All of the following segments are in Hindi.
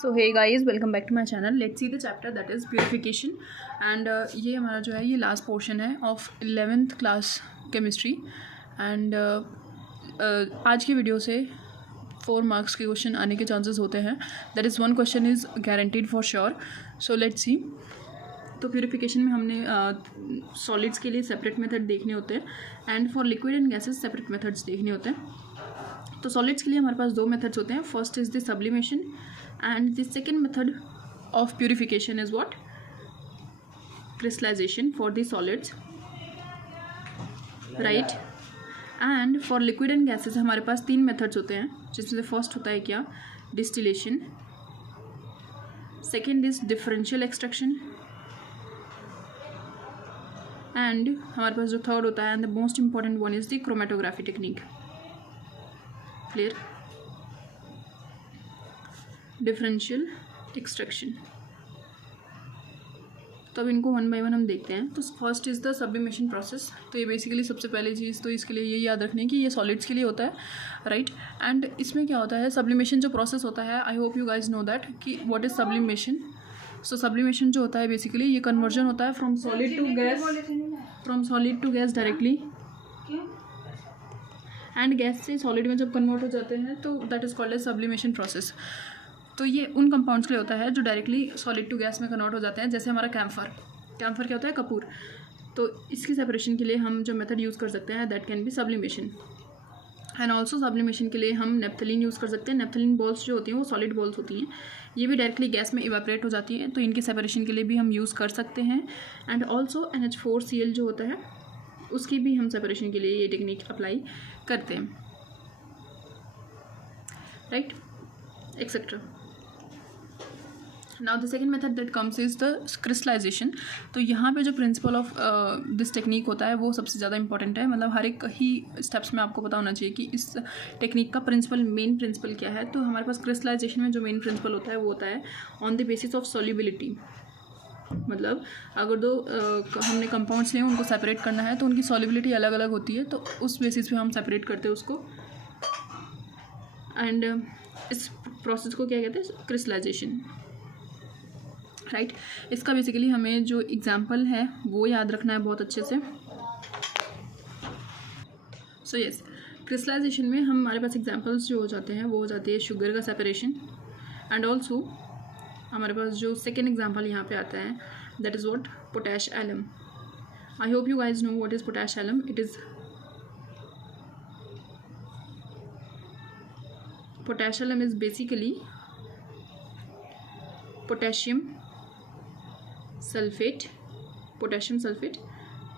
So hey guys, welcome back to my channel. Let's see the chapter that is purification. And ये हमारा जो है ये लास्ट पोर्शन है of 11th class chemistry. And आज की वीडियो से 4 मार्क्स के क्वेश्चन आने के चांसेस होते हैं. That is 1 question is guaranteed for sure. So let's see. तो प्योरिफिकेशन में हमने सॉलिड्स के लिए सेपरेट मेथड देखने होते हैं and for liquid and gases separate methods देखने होते हैं. तो सॉलिड्स के लिए हमारे पास 2 मेथड्स होते हैं. First is the sublimation and the second method of purification is what? Crystallization for the solids, right? And for liquid and gases हमारे पास 3 methods होते हैं, जिसमें से फर्स्ट होता है क्या? Distillation. Second is differential extraction. And हमारे पास जो थर्ड होता है and the most important one is the chromatography technique. Clear? Differential extraction. तो अब इनको 1 बाय 1 हम देखते हैं. तो first is the sublimation process. तो ये बेसिकली सबसे पहली चीज़ तो इसके लिए ये याद रखने की ये सॉलिड्स के लिए होता है, राइट. एंड इसमें क्या होता है, सब्लिमेशन जो प्रोसेस होता है, I hope you guys know that कि what is sublimation. So sublimation जो होता है बेसिकली ये कन्वर्जन होता है from solid to gas directly. And gas से सॉलिड में जब कन्वर्ट हो जाते हैं तो that is called as sublimation process. तो ये उन कंपाउंड्स के लिए होता है जो डायरेक्टली सॉलिड टू गैस में कन्वर्ट हो जाते हैं. जैसे हमारा कैम्फर क्या होता है, कपूर. तो इसकी सेपरेशन के लिए हम जो मेथड यूज़ कर सकते हैं that can be sublimation. And also sublimation के लिए हम नेप्थलीन यूज़ कर सकते हैं. नेप्थलीन बॉल्स जो होती हैं वो सॉलिड बॉल्स होती हैं, ये भी डायरेक्टली गैस में इवेपरेट हो जाती है, तो इनकी सेपरेशन के लिए भी हम यूज़ कर सकते हैं. एंड ऑल्सो NH4Cl जो होता है उसकी भी हम सेपरेशन के लिए ये टेक्निक अप्लाई करते हैं, right, etcetera. Now the second method that comes is the crystallisation. तो यहाँ पे जो प्रिंसिपल ऑफ दिस टेक्निक होता है वो सबसे ज़्यादा इंपॉर्टेंट है. मतलब हर एक ही स्टेप्स में आपको पता होना चाहिए कि इस टेक्निक का मेन प्रिंसिपल क्या है. तो हमारे पास क्रिस्टलाइजेशन में जो मेन प्रिंसिपल होता है वो होता है on the basis of solubility. मतलब अगर दो हमने कंपाउंड्स लिए उनको सेपरेट करना है तो उनकी सॉल्युबिलिटी अलग अलग होती है, तो उस बेसिस पे हम सेपरेट करते हैं उसको. एंड इस प्रोसेस को क्या कहते हैं, क्रिस्टलाइजेशन, राइट. इसका बेसिकली हमें जो एग्जाम्पल है वो याद रखना है बहुत अच्छे से. सो यस, क्रिस्टलाइजेशन में हमारे पास एग्जाम्पल्स जो हो जाते हैं वो हो जाती है शुगर का सेपरेशन. एंड ऑल्सो हमारे पास जो सेकेंड एग्जाम्पल यहाँ पे आता है that is what, potash alum. I hope you guys know what is potash alum. It is potash alum is basically potassium sulphate,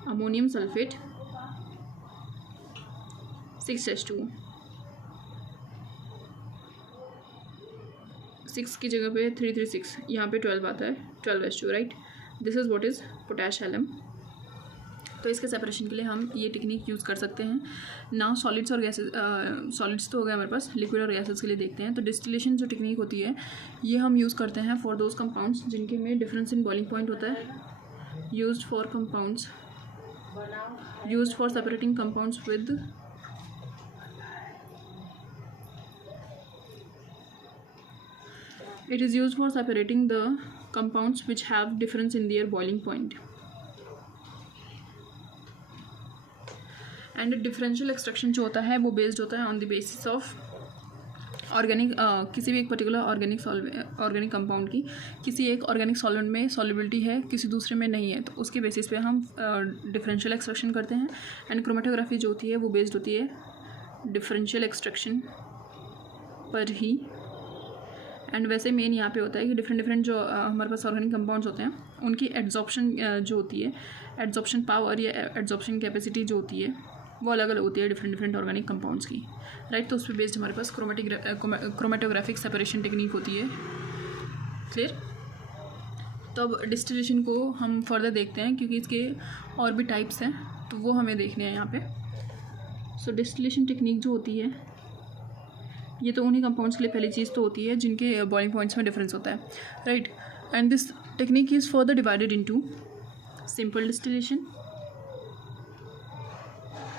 ammonium sulphate 6H2O. 6 की जगह पे 336, यहाँ पे 12 आता है, 12H2, right. This is what is potash alum. तो इसके सेपरेशन के लिए हम ये टेक्निक यूज़ कर सकते हैं. नाउ सॉलिड्स और गैसेस, सॉलिड्स तो हो गए हमारे पास, लिक्विड और गैसेस के लिए देखते हैं. तो डिस्टिलेशन जो टेक्निक होती है ये हम यूज़ करते हैं फॉर दोज कंपाउंड्स जिनके में डिफरेंस इन बॉइलिंग पॉइंट होता है. Used for separating compounds with it is used for separating the compounds which have difference in their boiling point. And differential extraction जो होता है वो बेस्ड होता है on the basis of organic, किसी भी एक पर्टिकुलर ऑर्गेनिक कंपाउंड की किसी एक ऑर्गेनिक सॉल्वेंट में सॉल्युबिलिटी है, किसी दूसरे में नहीं है, तो उसके बेसिस पे हम डिफरेंशियल एक्सट्रैक्शन करते हैं. एंड क्रोमेटोग्राफी जो होती है वो बेस्ड होती है डिफरेंशियल एक्सट्रैक्शन पर ही. एंड वैसे मेन यहाँ पे होता है कि डिफरेंट जो हमारे पास ऑर्गेनिक कंपाउंड्स होते हैं उनकी एड्जॉर्प्शन जो होती है, एड्जॉर्प्शन पावर या एड्जॉर्प्शन कैपेसिटी जो होती है वो अलग अलग होती है डिफरेंट ऑर्गेनिक कंपाउंड्स की, राइट. तो उस पर बेस्ड हमारे पास क्रोमेटोग्राफिक सेपरेशन टेक्निक होती है. क्लियर. तो अब डिस्टिलेशन को हम फर्दर देखते हैं क्योंकि इसके और भी टाइप्स हैं तो वो हमें देखने हैं यहाँ पे. सो डिस्टिलेशन टेक्निक जो होती है ये तो उन्हीं कंपाउंड्स के लिए पहली चीज़ तो होती है जिनके बॉइलिंग पॉइंट्स में डिफरेंस होता है, right. And this technique is further divided into simple distillation,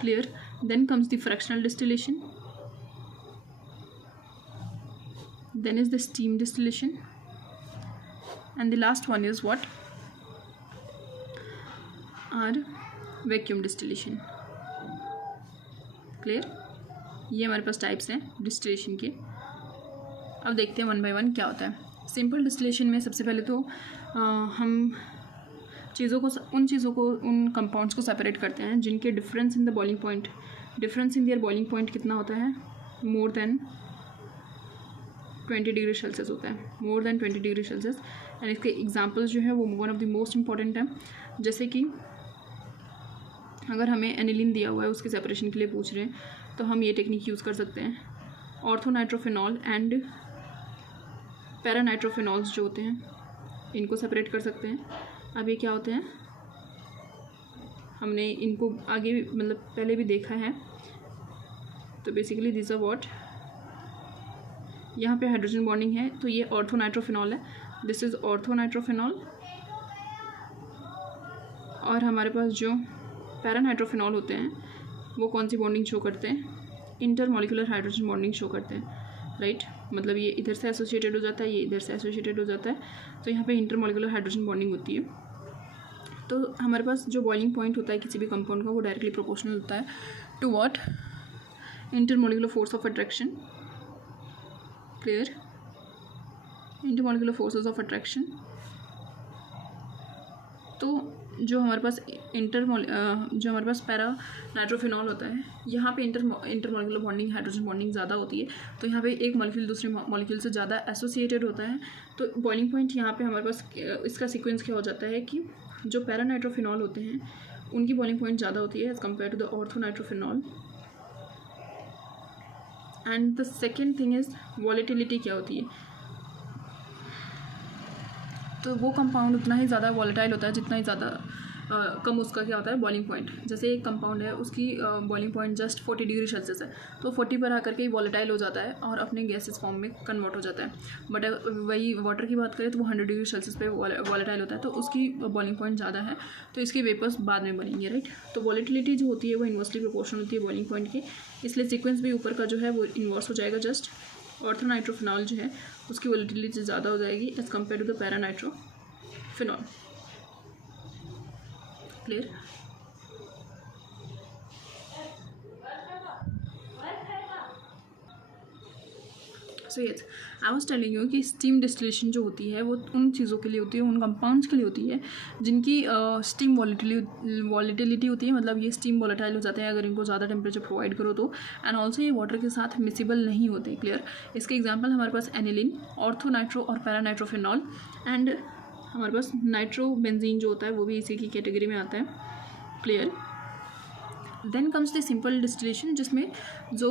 clear. Then comes the fractional distillation, then is the steam distillation, and the last one is what are vacuum distillation. Clear, ये हमारे पास टाइप्स हैं डिस्टिलेशन के. अब देखते हैं वन बाय वन क्या होता है. सिंपल डिस्टिलेशन में सबसे पहले तो हम उन चीज़ों को उन कंपाउंड्स को सेपरेट करते हैं जिनके difference in their boiling point कितना होता है, मोर देन 20 डिग्री सेल्सियस होता है, more than 20 degree Celsius. And इसके एग्जांपल्स जो है वो one of the most important है. जैसे कि अगर हमें एनिलीन दिया हुआ है उसके सेपरेशन के लिए पूछ रहे हैं तो हम ये टेक्निक यूज़ कर सकते हैं. ऑर्थोनाइट्रोफिनॉल एंड पैरानाइट्रोफिनॉल्स जो होते हैं इनको सेपरेट कर सकते हैं. अब ये क्या होते हैं, हमने इनको आगे मतलब पहले भी देखा है. तो बेसिकली दिस आर व्हाट, यहाँ पे हाइड्रोजन बॉन्डिंग है तो ये ऑर्थोनाइट्रोफिनॉल है, दिस इज़ ऑर्थोनाइट्रोफिनॉल. और हमारे पास जो पैरानाइट्रोफिनॉल होते हैं वो कौन सी बॉन्डिंग शो करते हैं, इंटरमॉलिक्यूलर हाइड्रोजन बॉन्डिंग शो करते हैं. राइट, मतलब ये इधर से एसोसिएटेड हो जाता है, ये इधर से एसोसिएटेड हो जाता है, तो यहाँ पे इंटरमॉलिक्यूलर हाइड्रोजन बॉन्डिंग होती है. तो हमारे पास जो बॉइलिंग पॉइंट होता है किसी भी कंपाउंड का वो डायरेक्टली प्रोपोर्शनल होता है to what, intermolecular force of attraction. Clear, intermolecular forces of attraction. तो जो हमारे पास पैरा नाइट्रोफिनॉल होता है यहाँ पे इंटरमॉलिक्यूलर बॉन्डिंग हाइड्रोजन बॉन्डिंग ज़्यादा होती है, तो यहाँ पे एक मॉलिक्यूल दूसरे मॉलिक्यूल से ज़्यादा एसोसिएटेड होता है. तो बॉइलिंग पॉइंट यहाँ पे हमारे पास इसका सीक्वेंस क्या हो जाता है कि जो पैरा नाइट्रोफिनॉल होते हैं उनकी बॉइलिंग पॉइंट ज़्यादा होती है as compare to the orthonitrophenol. And the second thing is volatility क्या होती है. तो वो कंपाउंड उतना ही ज़्यादा वॉलेटाइल होता है जितना ही ज़्यादा कम उसका क्या होता है बॉइलिंग पॉइंट. जैसे एक कंपाउंड है उसकी boiling point just 40 degree Celsius है, तो 40 पर आकर के ही वॉलेटाइल हो जाता है और अपने गैसेस फॉर्म में कन्वर्ट हो जाता है. बट वही वाटर की बात करें तो वो 100 डिग्री सेल्सियस पे वॉलेटाइल होता है, तो उसकी बॉइलिंग पॉइंट ज़्यादा है, तो इसके वेपर्स बाद में बनेंगे. राइट, तो वॉलेटिलिटी जो होती है वो इन्वर्सली प्रोपोर्शनल होती है बॉइलिंग पॉइंट की, इसलिए सीक्वेंस भी ऊपर का जो है वो इन्वर्स हो जाएगा. जस्ट ऑर्थोनाइट्रोफिनॉल जो है उसकी वॉलेटिलिटी ज़्यादा हो जाएगी as compare to the paranitrophenol. Clear, so yes I was telling you कि स्टीम डिस्टिलेशन जो होती है वो उन चीज़ों के लिए होती है, उन कंपाउंड्स के लिए होती है जिनकी स्टीम वॉलेटिलिटी होती है, मतलब ये स्टीम वॉलेटाइल हो जाते हैं अगर इनको ज़्यादा टेम्परेचर प्रोवाइड करो तो. एंड ऑल्सो ये वाटर के साथ मिसिबल नहीं होते. क्लियर, इसके एग्जाम्पल हमारे पास एनिलीन, ऑर्थोनाइट्रो और पैरानाइट्रोफिनॉल. एंड हमारे पास नाइट्रोबेंजीन जो होता है वो भी इसी की कैटेगरी में आता है. Clear, then comes the simple distillation जिसमें जो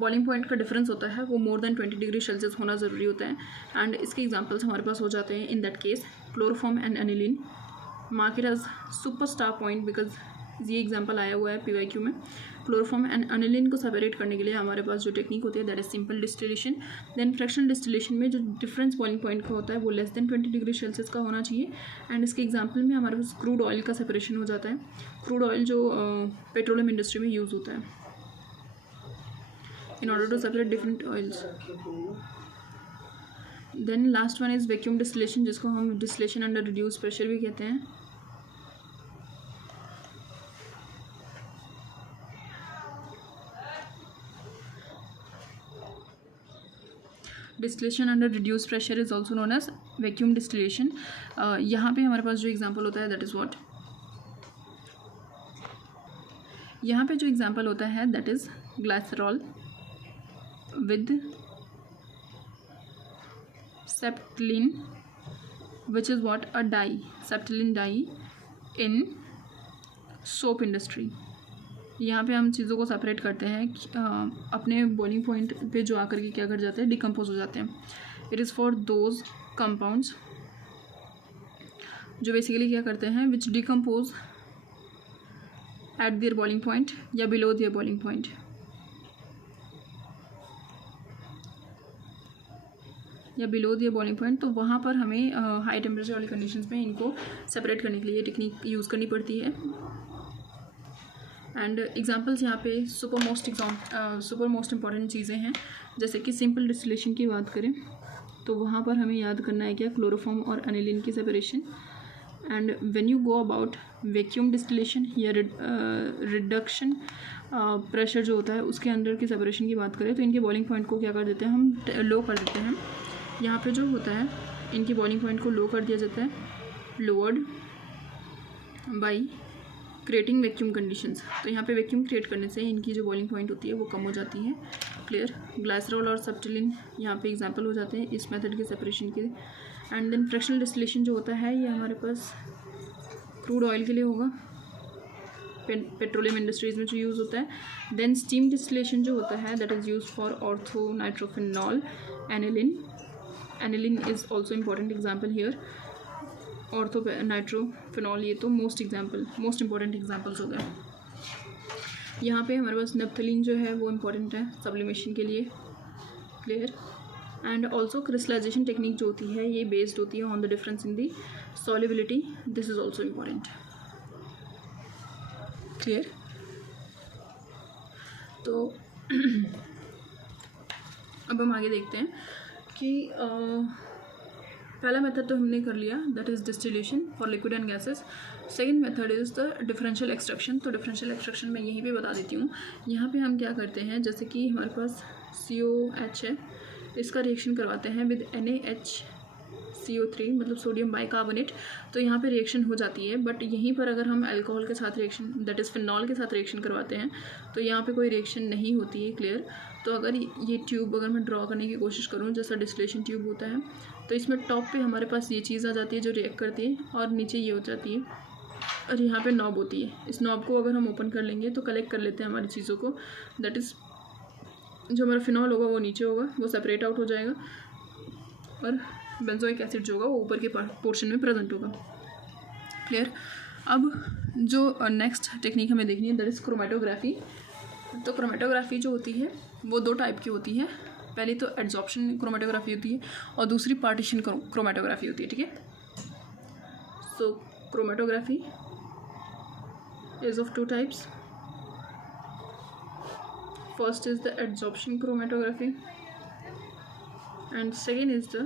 बॉइलिंग पॉइंट का डिफरेंस होता है वो मोर देन 20 डिग्री सेल्सियस होना ज़रूरी होता है. एंड इसके एग्जांपल्स हमारे पास हो जाते हैं in that case chloroform and aniline. Mark it as superstar point because ये एग्जांपल आया हुआ है PYQ में. क्लोरोफॉर्म एंड एनिलीन को सेपरेट करने के लिए हमारे पास जो टेक्निक होती है that is simple distillation. Then fractional distillation में जो डिफरेंस बॉइलिंग पॉइंट का होता है वो लेस देन 20 डिग्री सेल्सियस का होना चाहिए. एंड इसके एग्जांपल में हमारे पास क्रूड ऑयल का सेपरेशन हो जाता है. क्रूड ऑयल जो पेट्रोलियम इंडस्ट्री में यूज़ होता है in order to separate different oils. Then last one is vacuum distillation जिसको हम distillation under reduced pressure भी कहते हैं. Distillation under reduced pressure is also known as vacuum distillation. यहाँ पे हमारे पास जो एग्जाम्पल होता है that is what, यहाँ पे जो एग्जाम्पल होता है that is glycerol with septylene, which is what, a dye, septylene dye in soap industry. यहाँ पे हम चीज़ों को सेपरेट करते हैं अपने बॉइलिंग पॉइंट पे जो आकर के क्या कर जाते हैं डिकम्पोज हो जाते हैं. It is for those compounds जो बेसिकली क्या करते हैं which decompose at their boiling point या बिलो देयर बॉइलिंग पॉइंट. या बिलो दियर बॉइलिंग पॉइंट, तो वहाँ पर हमें हाई टेम्परेचर वाली कंडीशंस में इनको सेपरेट करने के लिए टेक्निक यूज़ करनी पड़ती है. एंड एग्जांपल्स यहाँ पे सुपर मोस्ट इम्पॉर्टेंट चीज़ें हैं, जैसे कि सिंपल डिस्टिलेशन की बात करें तो वहाँ पर हमें याद करना है क्या, क्लोरोफॉर्म और एनिलीन की separation. And when you go about vacuum distillation या रिडक्शन प्रेशर जो होता है उसके अंदर की सेपरेशन की बात करें तो इनके बॉइलिंग पॉइंट को क्या कर देते हैं हम, लो कर देते हैं। यहाँ पे जो होता है इनकी बॉइलिंग पॉइंट को लो कर दिया जाता है, lowered by creating vacuum conditions. तो यहाँ पे वैक्यूम क्रिएट करने से इनकी जो बॉइलिंग पॉइंट होती है वो कम हो जाती है। क्लियर। ग्लाइसरॉल और सब्टिलिन यहाँ पे एग्जांपल हो जाते हैं इस मेथड के सेपरेशन के। एंड देन फ्रैक्शनल डिस्टिलेशन जो होता है ये हमारे पास क्रूड ऑयल के लिए होगा, पेट्रोलियम इंडस्ट्रीज़ में जो यूज़ होता है। देन स्टीम डिस्टिलेशन जो होता है that is use for ortho nitrophenol aniline is also important example here. Ortho nitrophenol ये तो मोस्ट इंपॉर्टेंट एग्जाम्पल्स हो गए। यहाँ पे हमारे पास नेप्थलीन जो है वो इम्पॉर्टेंट है सब्लिमेशन के लिए। Clear. And also crystallisation technique जो होती है ये बेस्ड होती है on the difference in the solubility, this is also important. Clear. तो अब हम आगे देखते हैं कि पहला मेथड तो हमने कर लिया that is distillation for liquid and gases. Second method is the differential extraction. तो डिफरेंशियल एक्सट्रैक्शन मैं यहीं पे बता देती हूँ। यहाँ पे हम क्या करते हैं, जैसे कि हमारे पास COH है, इसका रिएक्शन करवाते हैं विद NaHCO3 मतलब सोडियम बाइकार्बोनेट। तो यहाँ पे रिएक्शन हो जाती है, बट यहीं पर अगर हम अल्कोहल के साथ रिएक्शन दैट इज़ फिनॉल के साथ रिएक्शन करवाते हैं तो यहाँ पे कोई रिएक्शन नहीं होती है। क्लियर। तो अगर ये ट्यूब अगर मैं ड्रॉ करने की कोशिश करूँ जैसा डिस्टिलेशन ट्यूब होता है तो इसमें टॉप पे हमारे पास ये चीज़ आ जाती है जो रिएक्ट करती है और नीचे ये हो जाती है और यहाँ पे नॉब होती है। इस नॉब को अगर हम ओपन कर लेंगे तो कलेक्ट कर लेते हैं हमारी चीज़ों को, दैट इज़ जो हमारा फिनॉल होगा वो नीचे होगा, वो सेपरेट आउट हो जाएगा और बेंजोइक एसिड जो होगा वो ऊपर के पोर्शन में प्रेजेंट होगा। क्लियर। अब जो नेक्स्ट टेक्निक हमें देखनी है दैट इज़ क्रोमेटोग्राफी। तो क्रोमेटोग्राफी जो होती है वो दो टाइप की होती है। पहली तो एड्जॉर्प्शन क्रोमेटोग्राफी होती है और दूसरी पार्टीशन क्रोमेटोग्राफी होती है। ठीक है। So chromatography is of two types. First is the adsorption chromatography and second is the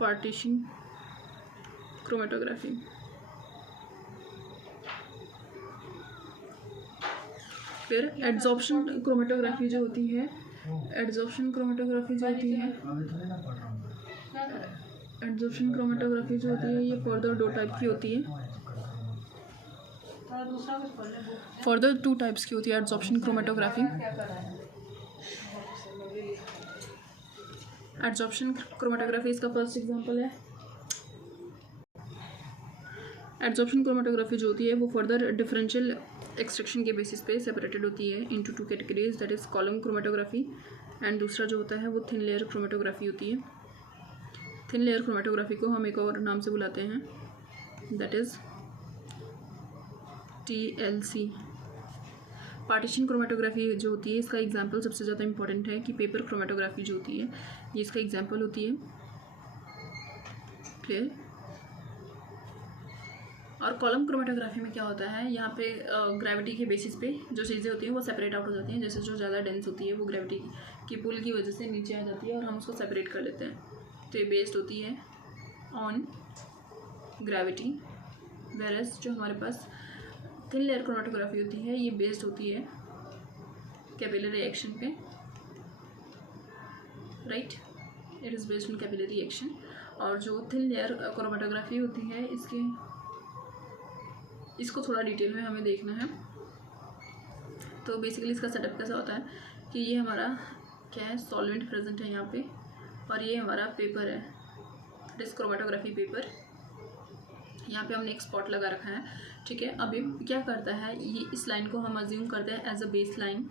partition chromatography. फिर एड्जॉर्प्शन क्रोमेटोग्राफी जो होती है एड्जॉर्प्शन क्रोमेटोग्राफी जो होती है ये फर्दर दो टाइप की होती है, फर्दर टू टाइप्स की होती है एड्जॉर्प्शन क्रोमेटोग्राफी। एड्जॉर्प्शन क्रोमेटोग्राफी इसका फर्स्ट एग्जांपल है। एड्जॉर्प्शन क्रोमेटोग्राफी जो होती है वो फर्दर डिफरेंशियल एक्सट्रैक्शन के बेसिस पे सेपरेटेड होती है into two categories that is column chromatography and दूसरा जो होता है वो थिन लेयर क्रोमेटोग्राफी होती है। थिन लेयर क्रोमेटोग्राफी को हम एक और नाम से बुलाते हैं that is TLC। Partition chromatography जो होती है इसका एग्जांपल सबसे ज़्यादा इंपॉर्टेंट है कि पेपर क्रोमेटोग्राफी जो होती है ये इसका एग्जांपल होती है। क्लियर। और कॉलम क्रोमेटोग्राफी में क्या होता है, यहाँ पे ग्रेविटी के बेसिस पे जो चीज़ें होती हैं वो सेपरेट आउट हो जाती हैं। जैसे जो ज़्यादा डेंस होती है वो ग्रेविटी की पुल की वजह से नीचे आ जाती है और हम उसको सेपरेट कर लेते हैं। तो ये बेस्ड होती है ऑन ग्रेविटी। वेरस जो हमारे पास थिन लेयर क्रोमेटोग्राफी होती है ये बेस्ड होती है कैपिलरी एक्शन पे, right. It is based on capillary action. और जो थिन लेयर क्रोमेटोग्राफी होती है इसको थोड़ा डिटेल में हमें देखना है। तो बेसिकली इसका सेटअप कैसा होता है कि ये हमारा क्या है, सॉल्वेंट प्रेजेंट है यहाँ पे और ये हमारा पेपर है, इट इज़ क्रोमेटोग्राफी पेपर। यहाँ पे हमने एक स्पॉट लगा रखा है। ठीक है। अब ये क्या करता है, ये इस लाइन को हम अज्यूम करते हैं एज अ बेस लाइन।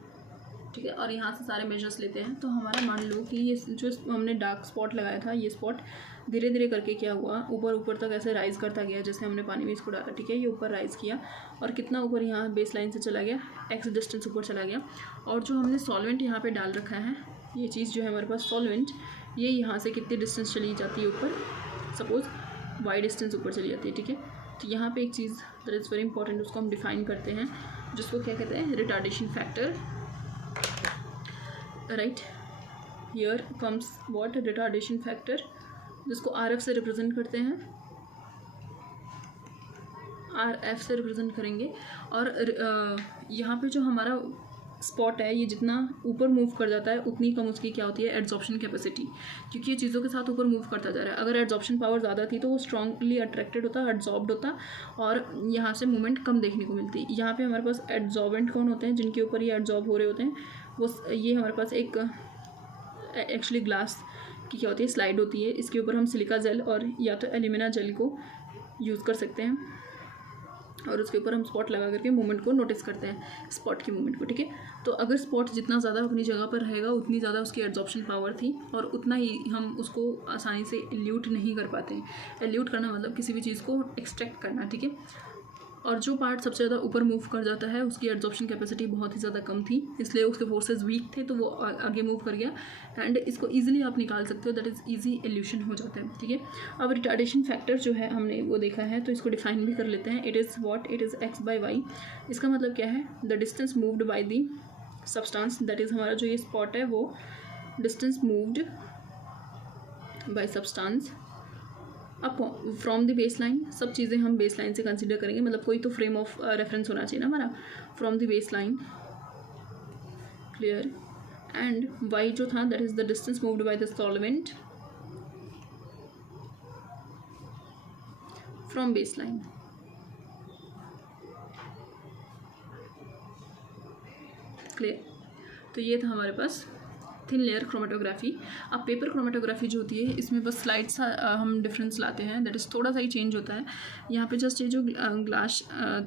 ठीक है। और यहाँ से सारे मेजर्स लेते हैं। तो हमारा मान लो कि ये जो हमने डार्क स्पॉट लगाया था ये स्पॉट धीरे धीरे करके क्या हुआ, ऊपर तक ऐसे राइज़ करता गया। जैसे हमने पानी में इसको डाला, ठीक है, ये ऊपर राइज़ किया और कितना ऊपर यहाँ बेस लाइन से चला गया, x डिस्टेंस ऊपर चला गया। और जो हमने सॉल्वेंट यहाँ पे डाल रखा है, ये चीज़ जो है हमारे पास सॉल्वेंट, ये यहाँ से कितनी डिस्टेंस चली जाती है ऊपर, सपोज़ y डिस्टेंस ऊपर चली जाती है। ठीक है। तो यहाँ पे एक चीज़ दैट इज़ वेरी इंपॉर्टेंट, उसको हम डिफाइन करते हैं जिसको क्या कहते हैं, retardation factor, right. Here comes what, retardation factor, जिसको RF से रिप्रेजेंट करते हैं, RF से रिप्रेजेंट करेंगे। और यहाँ पे जो हमारा स्पॉट है, ये जितना ऊपर मूव कर जाता है उतनी कम उसकी क्या होती है, एड्जॉर्प्शन कैपेसिटी, क्योंकि ये चीज़ों के साथ ऊपर मूव करता जा रहा है। अगर एड्जॉर्प्शन पावर ज़्यादा थी तो वो स्ट्रांगली अट्रैक्टेड होता, एड्जॉर्ब्ड होता, और यहाँ से मूवमेंट कम देखने को मिलती। यहाँ पे हमारे पास एड्जॉर्बेंट कौन होते हैं, जिनके ऊपर ये एड्जॉर्ब हो रहे होते हैं, वो ये हमारे पास एक एक्चुअली ग्लास की क्या होती है, स्लाइड होती है। इसके ऊपर हम सिलिका जेल और या तो एल्यूमिना जेल को यूज़ कर सकते हैं, और उसके ऊपर हम स्पॉट लगा करके मूवमेंट को नोटिस करते हैं, स्पॉट की मूवमेंट को, ठीक है। तो अगर स्पॉट जितना ज़्यादा अपनी जगह पर रहेगा उतनी ज़्यादा उसकी एड्जॉर्प्शन पावर थी, और उतना ही हम उसको आसानी से एल्यूट नहीं कर पाते हैं। एल्यूट करना मतलब किसी भी चीज़ को एक्सट्रैक्ट करना, ठीक है। और जो पार्ट सबसे ज़्यादा ऊपर मूव कर जाता है उसकी एड्जॉर्प्शन कैपेसिटी बहुत ही ज़्यादा कम थी, इसलिए उसके फोर्सेस वीक थे, तो वो आगे मूव कर गया, एंड इसको ईजिली आप निकाल सकते हो, दैट इज़ ईजी एल्यूशन हो जाता है, ठीक है। अब रिटार्डेशन फैक्टर जो है हमने वो देखा है, तो इसको डिफाइन भी कर लेते हैं। It is what, it is x/y। इसका मतलब क्या है, the distance moved by the substance, that is हमारा जो ये स्पॉट है वो डिस्टेंस मूव्ड बाय सब्सटेंस अब फ्रॉम द बेस लाइन। सब चीज़ें हम बेस लाइन से कंसिडर करेंगे, मतलब कोई तो फ्रेम ऑफ रेफरेंस होना चाहिए ना हमारा, from the base line, clear. And Y जो था, that is the distance moved by the solvent from base line, clear. तो ये था हमारे पास थिन लेयर क्रोमेटोग्राफी। अब पेपर क्रोमेटोग्राफी जो होती है, इसमें बस स्लाइड्स हम डिफरेंस लाते हैं, दैट इज़ थोड़ा सा ही चेंज होता है। यहाँ पे जस्ट ये जो ग्लास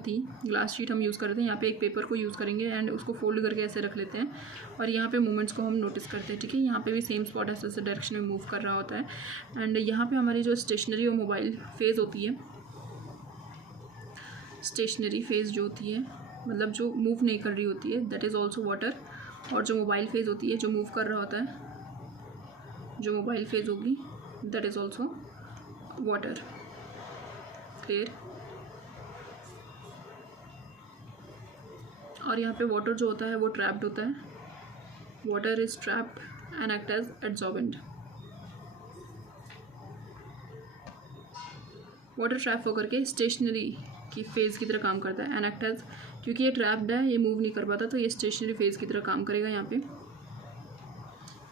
थी, ग्लास शीट हम यूज़ करते हैं, यहाँ पे एक पेपर को यूज़ करेंगे एंड उसको फोल्ड करके ऐसे रख लेते हैं, और यहाँ पे मूवमेंट्स को हम नोटिस करते हैं, ठीक है। यहाँ पे भी सेम स्पॉट ऐसे ऐसे डायरेक्शन में मूव कर रहा होता है। एंड यहाँ पे हमारी जो स्टेशनरी और मोबाइल फेज़ होती है, स्टेशनरी फेज़ जो होती है मतलब जो मूव नहीं कर रही होती है, दैट इज़ ऑल्सो वाटर। और जो मोबाइल फेज़ होती है, जो मूव कर रहा होता है, जो मोबाइल फेज़ होगी, that is also water, clear. और यहाँ पे वाटर जो होता है वो ट्रैप्ड होता है, water is trapped and act as adsorbent. Water trap होकर के स्टेशनरी की फेज़ की तरह काम करता है, एंड एक्ट एज, क्योंकि ये ट्रैप्ड है, ये मूव नहीं कर पाता, तो ये स्टेशनरी फेज़ की तरह काम करेगा यहाँ पे,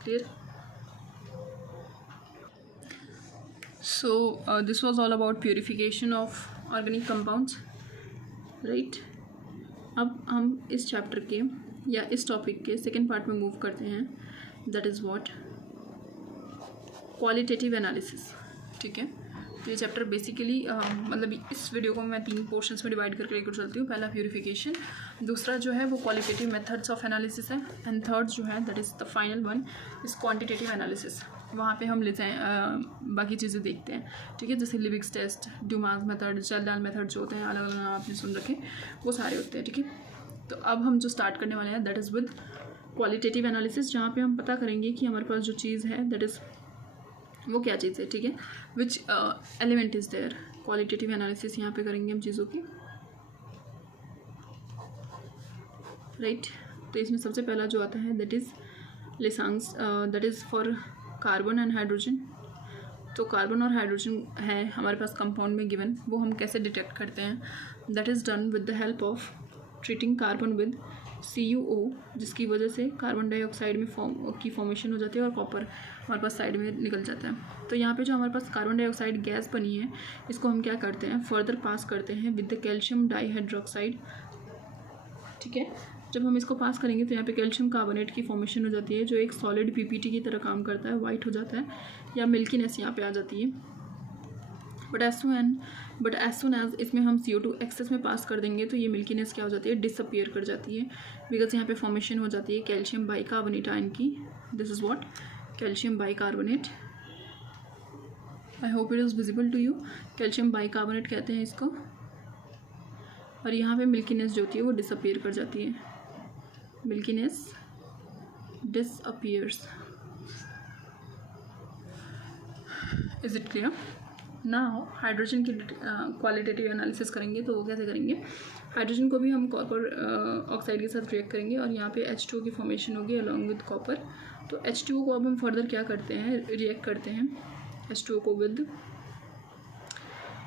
clear. So this was all about purification of organic compounds, right. अब हम इस चैप्टर के या इस टॉपिक के सेकेंड पार्ट में मूव करते हैं, that is what, qualitative analysis, ठीक है। तो ये चैप्टर बेसिकली मतलब इस वीडियो को मैं 3 पोर्शंस में डिवाइड करके लेकर चलती हूँ। पहला प्यूरिफिकेशन, दूसरा जो है वो क्वालिटेटिव मेथड्स ऑफ एनालिसिस है, एंड थर्ड जो है that is the final one is quantitative analysis. वहाँ पे हम लेते हैं बाकी चीज़ें देखते हैं, ठीक है, जैसे लिविक्स टेस्ट, ड्यूमास मेथड, जेल्डाल मेथड जो होते हैं, अलग अलग नाम आपने सुन रखे, वो सारे होते हैं, ठीक है। तो अब हम जो स्टार्ट करने वाले हैं that is with qualitative analysis, जहाँ पे हम पता करेंगे कि हमारे पास जो चीज़ है दैट इज़ वो क्या चीज़ है, ठीक है, which element is there. Qualitative analysis यहाँ पे करेंगे हम चीज़ों की, राइट। तो इसमें सबसे पहला जो आता है that is Lassaigne's, that is for carbon and hydrogen. तो कार्बन और हाइड्रोजन है हमारे पास कंपाउंड में गिवन, वो हम कैसे डिटेक्ट करते हैं, that is done with the help of treating carbon with CuO, जिसकी वजह से कार्बन डाइऑक्साइड में फॉर्मेशन हो जाती है और कॉपर हमारे पास साइड में निकल जाता है। तो यहाँ पे जो हमारे पास कार्बन डाइऑक्साइड गैस बनी है, इसको हम क्या करते हैं, फर्दर पास करते हैं विद द कैल्शियम डाइहाइड्रोक्साइड, ठीक है। जब हम इसको पास करेंगे तो यहाँ पे कैल्शियम कार्बोनेट की फॉर्मेशन हो जाती है, जो एक सॉलिड PPT की तरह काम करता है, वाइट हो जाता है, या मिल्कीनेस यहाँ पे आ जाती है। बट एज सुन एज इसमें हम CO2 एक्सेस में पास कर देंगे तो ये मिल्कीनेस क्या हो जाती है, डिसअपियर कर जाती है, बिकॉज यहाँ पे फॉर्मेशन हो जाती है कैल्शियम बाइकार्बोनेट आयन की, this is what, calcium bicarbonate. I hope it is visible to you, calcium bicarbonate कहते हैं इसको। और यहाँ पे मिल्कीनेस जो होती है वो डिसअपियर कर जाती है, milkiness disappears, is it clear, ना हाइड्रोजन की क्वालिटेटिव एनालिसिस करेंगे तो वो कैसे करेंगे, हाइड्रोजन को भी हम कॉपर ऑक्साइड के साथ रिएक्ट करेंगे और यहाँ पे H2O की फॉर्मेशन होगी अलॉन्ग विद कॉपर। तो H2O को अब हम फर्दर क्या करते हैं, रिएक्ट करते हैं H2O को विद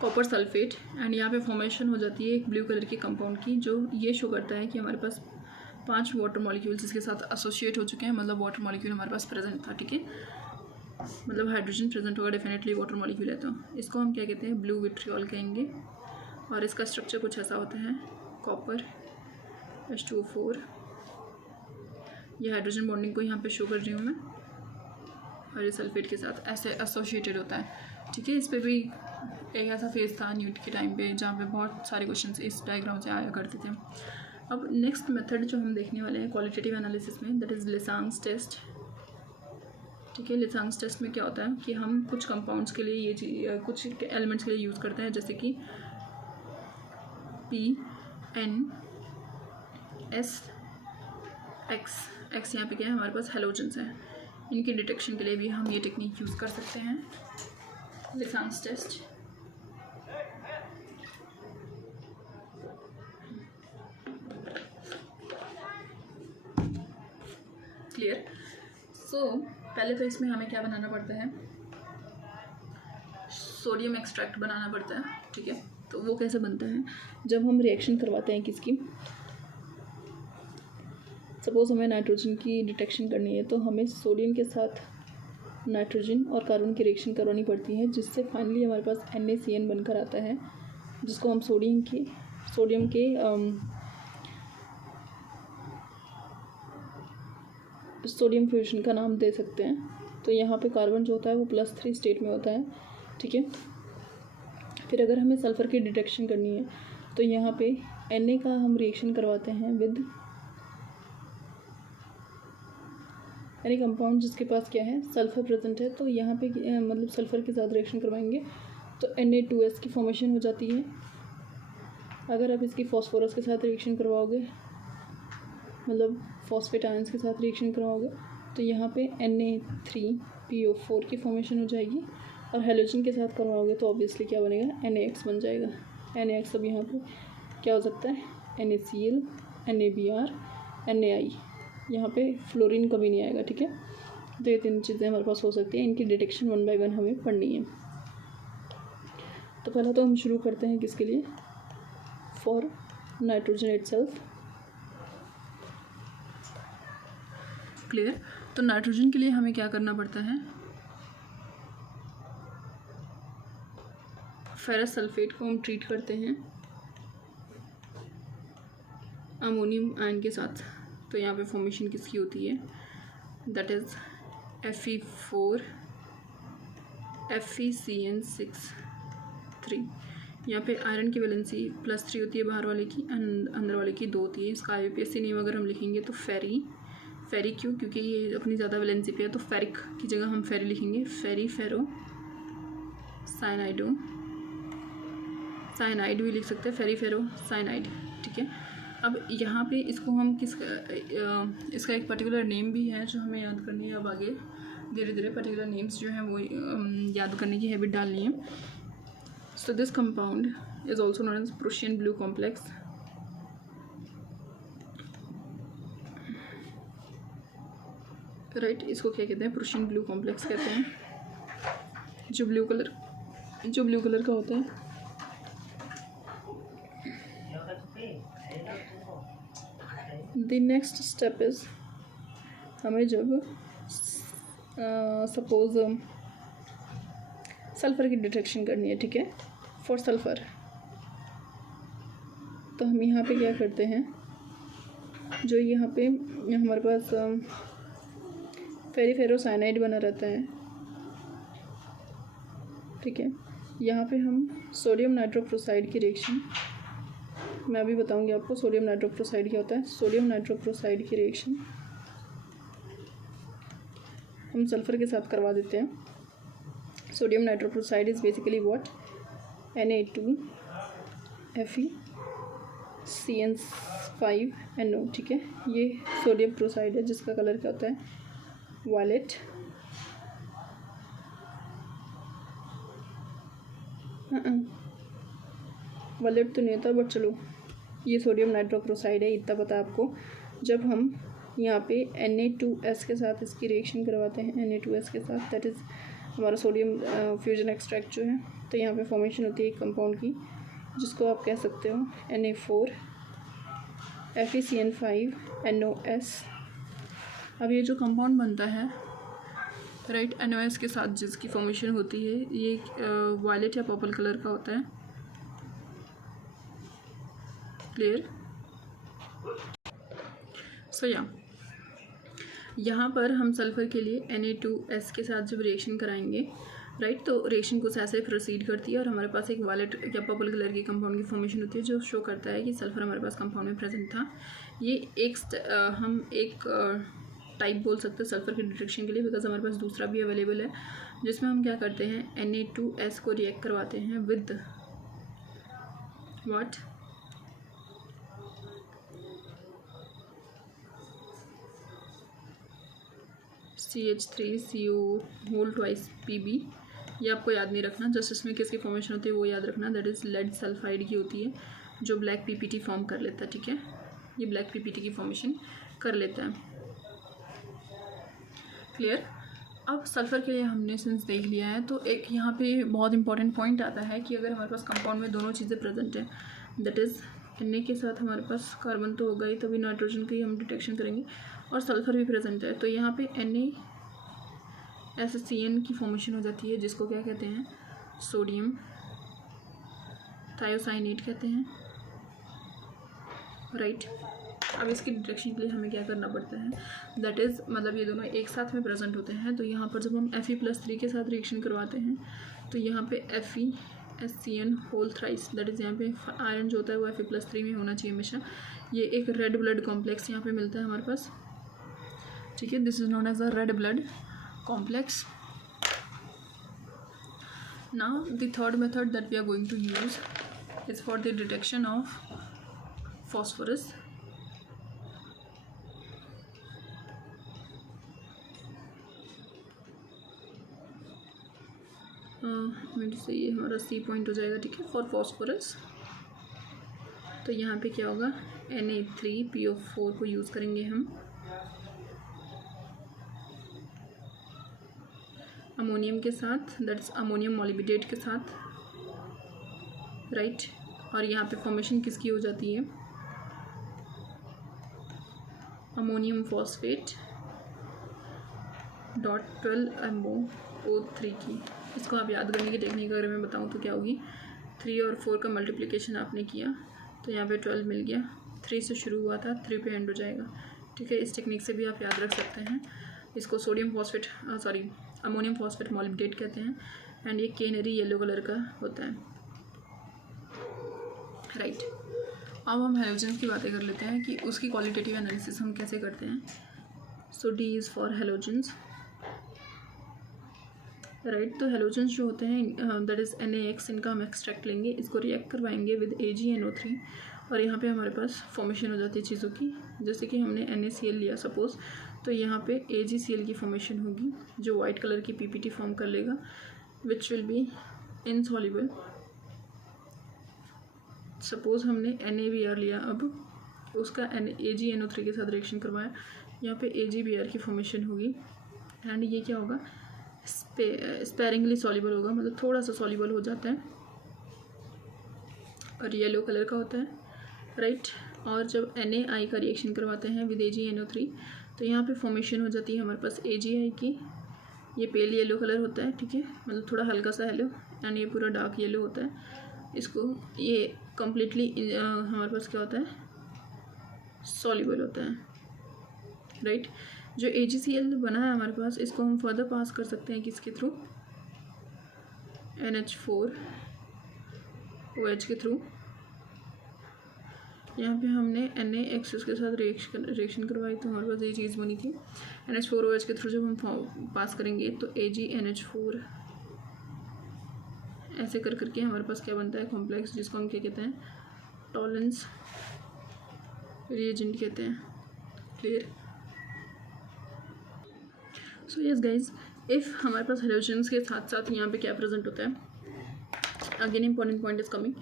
कॉपर सल्फेट एंड यहाँ पे फॉर्मेशन हो जाती है एक ब्लू कलर की कंपाउंड की, जो ये शो करता है कि हमारे पास 5 वाटर मॉलिक्यूल्स इसके साथ एसोसिएट हो चुके हैं, मतलब वाटर मॉलिक्यूल हमारे पास प्रेजेंट था, ठीक है, मतलब हाइड्रोजन प्रेजेंट होगा डेफिनेटली वाटर मॉलिक्यूल है, तो इसको हम क्या कहते हैं, ब्लू विट्रियोल कहेंगे। और इसका स्ट्रक्चर कुछ ऐसा होता है, कॉपर H2O4, ये हाइड्रोजन बॉन्डिंग को यहाँ पे शो कर रही हूँ मैं, और ये सल्फेट के साथ ऐसे एसोसिएटेड होता है, ठीक है। इस पर भी एक ऐसा फेज था न्यूट के टाइम पे जहाँ पे बहुत सारे क्वेश्चंस इस डायग्राम से आया करते थे। अब नेक्स्ट मेथड जो हम देखने वाले हैं क्वालिटेटिव एनालिसिस में, दैट इज़ लेसांग्स टेस्ट, ठीक है। लेसांग्स टेस्ट में क्या होता है कि हम कुछ कंपाउंड्स के लिए ये कुछ एलिमेंट्स के लिए यूज़ करते हैं, जैसे कि PNSX यहाँ पे क्या है, हमारे पास हेलोजेंस हैं, इनकी डिटेक्शन के लिए भी हम ये टेक्निक यूज़ कर सकते हैं, लेसांग्स टेस्ट। क्लियर। सो पहले तो इसमें हमें क्या बनाना पड़ता है, सोडियम एक्सट्रैक्ट बनाना पड़ता है, ठीक है। तो वो कैसे बनता है, जब हम रिएक्शन करवाते हैं किसकी, सपोज़ हमें नाइट्रोजन की डिटेक्शन करनी है, तो हमें सोडियम के साथ नाइट्रोजन और कार्बन की रिएक्शन करवानी पड़ती है, जिससे फाइनली हमारे पास NaCN बनकर आता है, जिसको हम सोडियम के सोडियम फ्यूजन का नाम दे सकते हैं। तो यहाँ पे कार्बन जो होता है वो +3 स्टेट में होता है, ठीक है। फिर अगर हमें सल्फ़र की डिटेक्शन करनी है तो यहाँ पे Na का हम रिएक्शन करवाते हैं विद यानी कंपाउंड जिसके पास क्या है, सल्फ़र प्रेजेंट है, तो यहाँ पे मतलब सल्फ़र के साथ रिएक्शन करवाएंगे तो Na2S की फॉर्मेशन हो जाती है। अगर आप इसकी फॉस्फोरस के साथ रिएक्शन करवाओगे, मतलब फॉस्फेट आयंस के साथ रिएक्शन करवाओगे, तो यहाँ पे Na3PO4 की फॉर्मेशन हो जाएगी, और हेलोजन के साथ करवाओगे तो ऑब्वियसली क्या बनेगा, NaX बन जाएगा। NaX अब यहाँ पे क्या हो सकता है, NaCl, NaBr, Na, यहाँ पे फ्लोरीन कभी नहीं आएगा, ठीक है। तो ये 3 चीज़ें हमारे पास हो सकती हैं, इनकी डिटेक्शन 1 बाय 1 हमें पढ़नी है। तो पहला तो हम शुरू करते हैं किसके लिए, फॉर नाइट्रोजन इटसेल्फ। क्लियर। तो नाइट्रोजन के लिए हमें क्या करना पड़ता है, फेरस सल्फेट को हम ट्रीट करते हैं अमोनियम आयन के साथ। तो यहाँ पे फॉर्मेशन किसकी होती है, दैट इज़ Fe4 FeCN6 यहाँ पे आयरन की वैलेंसी +3 होती है बाहर वाले की, अंदर वाले की 2 होती है। इसका IUPAC नेम अगर हम लिखेंगे तो फेरी क्यों, क्योंकि ये अपनी ज़्यादा वैलेंसी पे है, तो फेरिक की जगह हम फेरी लिखेंगे, फेरो साइनाइड भी लिख सकते हैं, फेरो साइनाइड, ठीक है। अब यहाँ पे इसको हम इसका एक पर्टिकुलर नेम भी है जो हमें याद करनी है। अब आगे धीरे धीरे पर्टिकुलर नेम्स जो हैं वो याद करने की हैबिट डालनी है। So this compound is also known as Prussian blue complex. Right, इसको क्या कहते हैं, प्रूशियन ब्लू कॉम्प्लेक्स कहते हैं, जो ब्लू कलर का होता है। द नेक्स्ट स्टेप इज़, हमें जब सपोज सल्फ़र की डिटेक्शन करनी है, ठीक है, फॉर सल्फ़र, तो हम यहाँ पे क्या करते हैं, जो यहाँ पे हमारे पास फेरोसाइनाइड बना रहता है, ठीक है। यहाँ पे हम सोडियम नाइट्रोक्लोराइड की रिएक्शन, मैं अभी बताऊंगी आपको सोडियम नाइट्रोक्लोराइड क्या होता है। सोडियम नाइट्रोक्लोराइड की रिएक्शन हम सल्फ़र के साथ करवा देते हैं। Sodium nitrochloride is basically what, Na2FeCN5NO, ठीक है। ये सोडियम क्लोराइड है जिसका कलर क्या होता है, वायलेट। वैलेट तो नहीं होता, बट चलो ये सोडियम नाइट्रोक्लोराइड है, इतना पता है आपको। जब हम यहाँ पे Na2S के साथ इसकी रिएक्शन करवाते हैं, Na2S के साथ, दैट इज़ हमारा सोडियम फ्यूजन एक्सट्रैक्ट जो है, तो यहाँ पे फॉर्मेशन होती है एक कंपाउंड की, जिसको आप कह सकते हो Na4 FeCN5NOS। अब ये जो कंपाउंड बनता है राइट, NOS के साथ जिसकी फॉर्मेशन होती है, ये वायलेट या पर्पल कलर का होता है। क्लियर? सो यहाँ पर हम सल्फ़र के लिए Na2S के साथ जब रिएक्शन कराएंगे राइट, तो रिएक्शन कुछ ऐसे प्रोसीड करती है और हमारे पास एक वायलेट या पर्पल कलर की कंपाउंड की फॉर्मेशन होती है, जो शो करता है कि सल्फ़र हमारे पास कंपाउंड में प्रेजेंट था। ये हम एक टाइप बोल सकते हैं सल्फ़र के डिटेक्शन के लिए, बिकॉज हमारे पास दूसरा भी अवेलेबल है, जिसमें हम क्या करते हैं, Na2S को रिएक्ट करवाते हैं with what, CH3CO whole twice Pb। ये आपको याद नहीं रखना, जस्ट इसमें किसकी फॉर्मेशन होती है वो याद रखना, दैट इज़ लेड सल्फाइड की होती है, जो ब्लैक PPT फॉर्म कर लेता है। ठीक है, ये ब्लैक PPT की फॉर्मेशन कर लेता है। क्लियर? अब सल्फ़र के लिए हमने सिंस देख लिया है, तो एक यहाँ पे बहुत इंपॉर्टेंट पॉइंट आता है कि अगर हमारे पास कंपाउंड में दोनों चीज़ें प्रेजेंट हैं, दैट इज़ Na के साथ हमारे पास कार्बन तो होगा ही, तभी नाइट्रोजन की हम डिटेक्शन करेंगे, और सल्फ़र भी प्रेजेंट है, तो यहाँ पे NaCN की फॉर्मेशन हो जाती है, जिसको क्या कहते हैं, सोडियम थायोसाइनेट कहते हैं राइट। अब इसकी डिटेक्शन के लिए हमें क्या करना पड़ता है, दैट इज़ मतलब ये दोनों एक साथ में प्रेजेंट होते हैं, तो यहाँ पर जब हम Fe+3 के साथ रिएक्शन करवाते हैं, तो यहाँ पे FeSCN whole thrice, that is यहाँ पे आयरन जो होता है वो Fe+3 में होना चाहिए हमेशा। ये एक रेड ब्लड कॉम्प्लेक्स यहाँ पे मिलता है हमारे पास। ठीक है, this is known as a red blood complex. Now the third method that we are going to use is for the detection of phosphorus। Minute से ये हमारा C पॉइंट हो जाएगा। ठीक है, फॉर फॉस्फोरस, तो यहाँ पे क्या होगा, Na3PO4 को यूज़ करेंगे हम अमोनियम के साथ, दैट्स अमोनियम मॉलिब्डेट के साथ राइट। और यहाँ पे फॉर्मेशन किसकी हो जाती है, अमोनियम फॉस्फेट .12MoO3 की। इसको आप याद करने की टेक्निक अगर मैं बताऊँ तो क्या होगी, 3 और 4 का मल्टीप्लिकेशन आपने किया तो यहाँ पे 12 मिल गया, 3 से शुरू हुआ था, 3 पे एंड हो जाएगा। ठीक है, इस टेक्निक से भी आप याद रख सकते हैं। इसको सोडियम फॉस्फेट अमोनियम फॉस्फेट मॉलिब्डेट कहते हैं, एंड ये केनरी येलो कलर का होता है राइट। अब हम हेलोजन की बातें कर लेते हैं कि उसकी क्वालिटेटिव एनालिसिस हम कैसे करते हैं। सो D is for halogens right. तो हेलोजन्स जो होते हैं दैट इज़ NaX, इनका हम एक्सट्रैक्ट लेंगे, इसको रिएक्ट करवाएंगे विद AgNO3, और यहाँ पे हमारे पास फॉर्मेशन हो जाती है चीज़ों की। जैसे कि हमने NaCl लिया सपोज़, तो यहाँ पे AgCl की फॉर्मेशन होगी, जो वाइट कलर की PPT फॉर्म कर लेगा, which will be insoluble. Suppose हमने NaBr लिया, अब उसका AgNO3 के साथ रिएक्शन करवाया, यहाँ पे AgBr की फॉर्मेशन होगी, एंड ये क्या होगा, स्पेरिंगली सॉल्युबल होगा, मतलब थोड़ा सा सॉल्युबल हो जाता है, और येलो कलर का होता है राइट। और जब NaI का रिएक्शन करवाते हैं विद AgNO3, तो यहाँ पे फॉर्मेशन हो जाती है हमारे पास AgI की, ये पेल येलो कलर होता है। ठीक है, मतलब थोड़ा हल्का सा येलो, एंड ये पूरा डार्क येलो होता है। इसको ये कम्प्लीटली हमारे पास क्या होता है, सॉल्युबल होता है राइट। जो AgCl बना है हमारे पास, इसको हम फर्दर पास कर सकते हैं किसके थ्रू, NH4OH के थ्रू। यहाँ पे हमने NaX के साथ रिएक्शन करवाई, तो हमारे पास ये चीज़ बनी थी। NH4OH के थ्रू जब हम पास करेंगे तो AgNH4 ऐसे कर करके हमारे पास क्या बनता है, कॉम्प्लेक्स, जिसको हम क्या कहते हैं, टॉलेंस रिएजेंट कहते हैं। Clear? So yes guys, if हमारे पास हेलोजन्स के साथ साथ यहाँ पे क्या प्रेजेंट होता है, again important point is coming,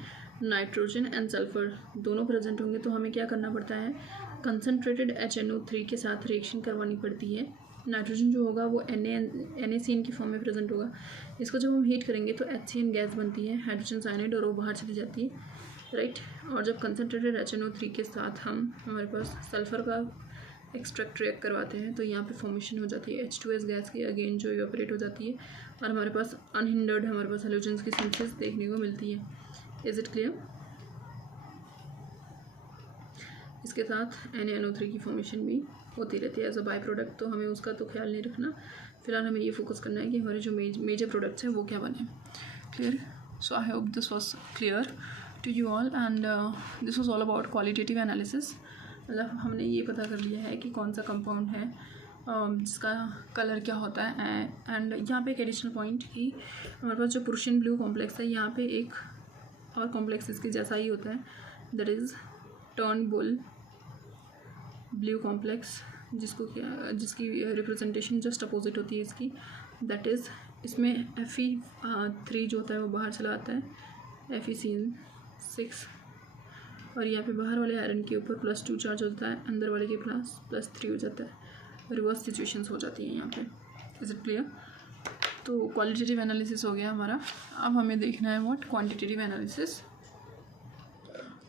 nitrogen and sulphur दोनों प्रेजेंट होंगे तो हमें क्या करना पड़ता है, कंसनट्रेटेड HNO3 के साथ रिएक्शन करवानी पड़ती है। नाइट्रोजन जो होगा वो NaCN की फॉर्म में प्रेजेंट होगा। इसको जब हम हीट करेंगे तो HCN गैस बनती है, हाइड्रोजन साइनाइड, और वो बाहर चली जाती है, राइट। और जब कंसनट्रेटेड HNO3 के साथ हमारे पास सल्फर का एक्सट्रैक्ट रिएक्ट करवाते हैं तो यहाँ पे फॉर्मेशन हो जाती है H2S गैस की, अगेन जो इवेपोरेट हो जाती है, और हमारे पास अनहिंडर्ड हमारे पास हेलोजन्स की सिंथेसिस देखने को मिलती है। Is it clear? इसके साथ NaNO3 की फॉर्मेशन भी होती रहती है एज अ बाई प्रोडक्ट, तो हमें उसका तो ख्याल नहीं रखना, फिलहाल हमें ये फोकस करना है कि हमारे जो मेजर प्रोडक्ट्स हैं वो क्या बने। Clear? So I hope this was clear to you all, and this was all about qualitative analysis. मतलब हमने ये पता कर लिया है कि कौन सा कंपाउंड है, जिसका कलर क्या होता है, एंड यहाँ पे एक एडिशनल पॉइंट कि हमारे पास जो प्रुशियन ब्लू कॉम्प्लेक्स है, यहाँ पे एक और कॉम्प्लेक्स इसके जैसा ही होता है, that is Turnbull blue complex, जिसकी रिप्रेजेंटेशन जस्ट अपोजिट होती है इसकी, दैट इज़ इसमें Fe3 जो होता है वो बाहर चला आता है, FeCN6, और यहाँ पे बाहर वाले आयरन के ऊपर +2 चार्ज होता है, अंदर वाले के +3 हो जाता है, रिवर्स सिचुएशंस हो जाती हैं यहाँ पे। Is it clear? तो क्वालिटेटिव एनालिसिस हो गया हमारा, अब हमें देखना है व्हाट क्वांटिटेटिव एनालिसिस।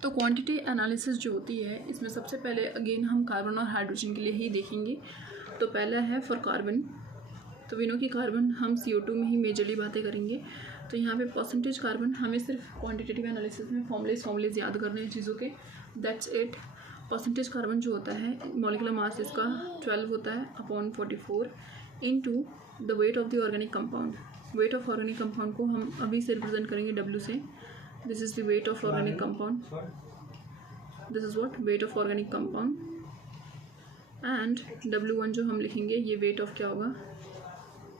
तो क्वांटिटी एनालिसिस जो होती है इसमें सबसे पहले अगेन हम कार्बन और हाइड्रोजन के लिए ही देखेंगे। तो पहला है फॉर कार्बन, तो वी नो कि कार्बन हम CO2 में ही मेजरली बातें करेंगे, तो यहाँ पे परसेंटेज कार्बन हमें सिर्फ क्वांटिटेटिव एनालिसिस में फॉर्मूलेज याद करने हैं चीज़ों के, दैट्स इट। परसेंटेज कार्बन जो होता है मॉलिक्यूलर मास इसका 12 होता है upon 44 into the wait of the organic compound. Weight of organic compound को हम अभी से रिप्रेजेंट करेंगे W से। This is the weight of organic compound, this is what weight of organic compound, and W1 जो हम लिखेंगे ये वेट ऑफ क्या होगा,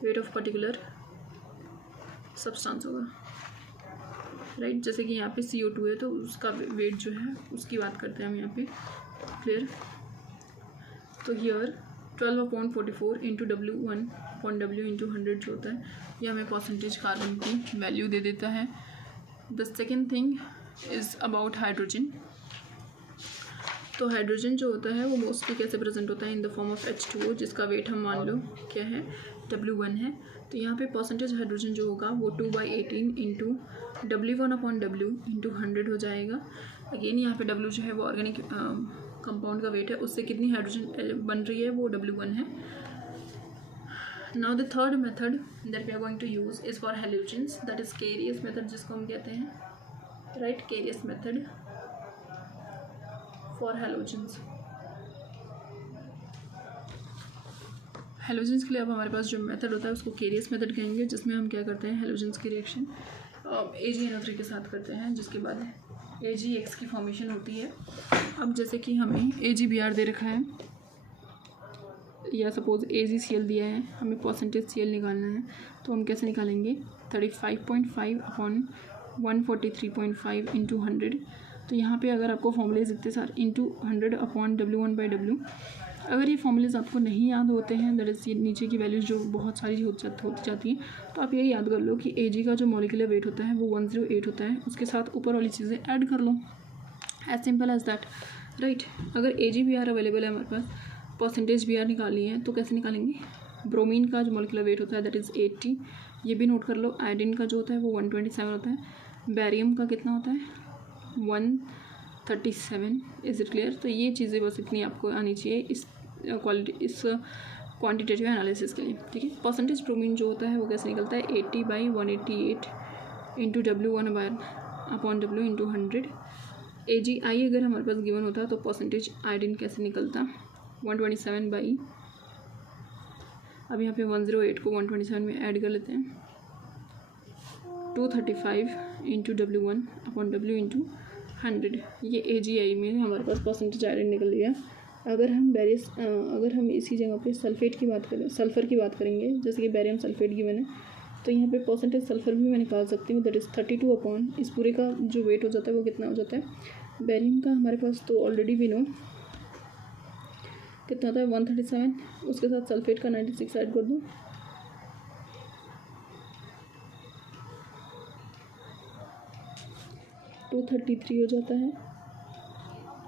वेट ऑफ पर्टिकुलर सब्सटेंस होगा, राइट। जैसे कि यहाँ पे CO2 है तो उसका वेट जो है उसकी बात करते हैं हम यहाँ पे। क्लियर? तो हियर 12/44 इंटू W1/W इंटू 100 जो होता है ये हमें परसेंटेज कार्बन की वैल्यू दे देता है। The second thing is about hydrogen. तो हाइड्रोजन जो होता है वो मोस्टली कैसे प्रेजेंट होता है, in the form of H2O, जिसका वेट हम मान लो क्या है, W1 है। तो यहाँ पे परसेंटेज हाइड्रोजन जो होगा वो 2/18 इंटू W1/W इंटू 100 हो जाएगा। अगेन यहाँ पे W जो है वो ऑर्गेनिक कंपाउंड का वेट है, उससे कितनी हाइड्रोजन बन रही है वो W1 है। Now the third method that we are going to use is for halogens, that is Carius method जिसको हम कहते हैं, right. Carius method for halogens. Halogens के लिए अब हमारे पास जो मेथड होता है उसको केरियस मेथड कहेंगे, जिसमें हम क्या करते हैं, हेलोजेंस की रिएक्शन AgNO3 के साथ करते हैं, जिसके बाद AgX की फॉर्मेशन होती है। अब जैसे कि हमें AgBr दे रखा है या सपोज AgCl दिया है, हमें परसेंटेज Cl निकालना है, तो हम कैसे निकालेंगे, 35.5 अपॉन 143.5 इंटू 100। तो यहाँ पे अगर आपको फॉर्मूलेज इतने सारे इंटू 100 अपॉन W1/W, अगर ये फॉर्मूलेज आपको नहीं याद होते हैं, दैट इज़ ये नीचे की वैल्यूज़ जो बहुत सारी होती जाती हैं, तो आप यही याद कर लो कि Ag का जो मॉलिक्यूलर वेट होता है वो 108 होता है, उसके साथ ऊपर वाली चीज़ें ऐड कर लो, as simple as that, right. अगर AgBr अवेलेबल है हमारे पास, परसेंटेज Br निकाली है, तो कैसे निकालेंगे, ब्रोमीन का जो मॉलिक्यूलर वेट होता है दैट इज़ 80, ये भी नोट कर लो। आयोडीन का जो होता है वो 127 होता है। बैरियम का कितना होता है, 137। Is it clear? तो ये चीज़ें बस इतनी आपको आनी चाहिए इस क्वांटिटेटिव एनालिसिस के लिए, ठीक है। परसेंटेज ब्रोमीन जो होता है वो कैसे निकलता है, 80/188 इंटू W1/W इंटू 100। Agi अगर हमारे पास गिवन होता तो परसेंटेज आयोडीन कैसे निकलता, 127 अब यहाँ पे 108 को 127 में ऐड कर लेते हैं, 235 इंटू W1/W इंटू 100। ये AgI में हमारे पास परसेंटेज आयरन निकल गया। अगर हम इसी जगह पे सल्फर की बात करेंगे, जैसे कि बैरियम सल्फेट गिवन है, तो यहाँ पे परसेंटेज सल्फर भी मैं निकाल सकती हूँ, दैट इज़ 32 अपॉन इस पूरे का जो वेट हो जाता है वो कितना हो जाता है, बैरियम का हमारे पास तो ऑलरेडी भी नो कितना होता है 137, उसके साथ सल्फेट का 96 ऐड कर दूँ, 1 233 हो जाता है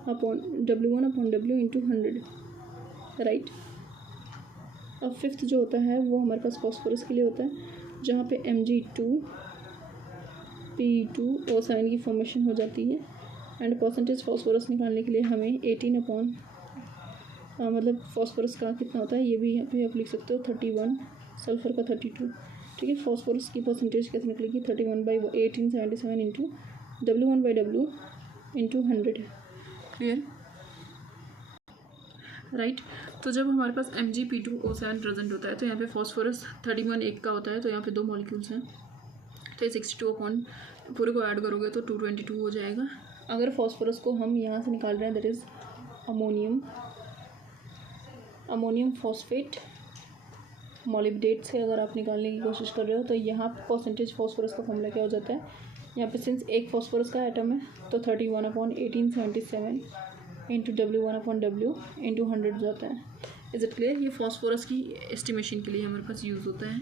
upon W1 upon W into 100, right. अब फिफ्थ जो होता है वो हमारे पास फॉस्फोरस के लिए होता है, जहाँ पे Mg2P2O7 की फॉर्मेशन हो जाती है। एंड परसेंटेज फॉस्फोरस निकालने के लिए हमें 18 अपॉन मतलब फॉस्फोरस का कितना होता है ये भी यहाँ पे आप लिख सकते हो 31, सल्फर का 32, ठीक है। फॉस्फोरस की परसेंटेज कैसे निकलेगी 31/1877 into W1/W into 100, clear, right. तो जब हमारे पास Mg2P2O7 प्रेजेंट होता है तो यहाँ पे फॉस्फोरस 31 एक का होता है, तो यहाँ पे 2 मॉलिक्यूल्स हैं, तो 62 अपॉन पूरे को ऐड करोगे तो 222 हो जाएगा। अगर फॉस्फोरस को हम यहाँ से निकाल रहे हैं दैट इज़ अमोनियम फॉस्फेट मॉलिब्डेट से अगर आप निकालने की कोशिश कर रहे हो तो यहाँ परसेंटेज फॉस्फोरस का फॉर्मूला क्या हो जाता है, यहाँ पे सिंस एक फॉस्फोरस का एटम है तो 31/1877 इंटू W1/W इंटू 100 जाता है। Is it clear. ये फॉस्फोरस की एस्टिमेशन के लिए हमारे पास यूज़ होता है।